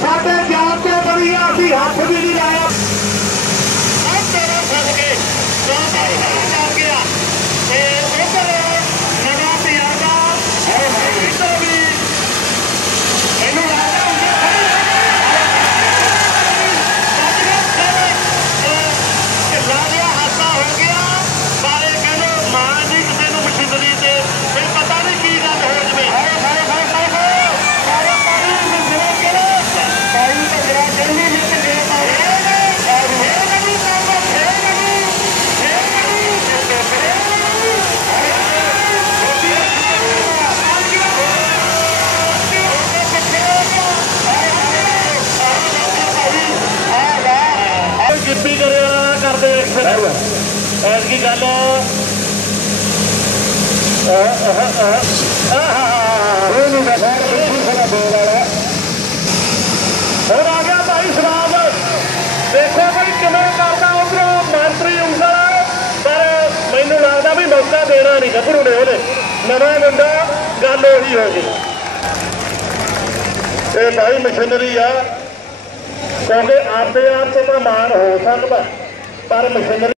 साढ़े जान के बड़ी अभी हाथ भी नहीं लाया ऐसी गल और आ गया भाई शराब देखो भाई किमें करता उधरों मंत्री ਉਂਗਲ पर मैनू लगता भी मौका देना नहीं गभरू ने ਉਹਨੇ नवा मुंडा गल ਉਹੀ हो गई ये भाई मशीनरी आ क्योंकि आपे आप तो मान हो सकता पर मशीनरी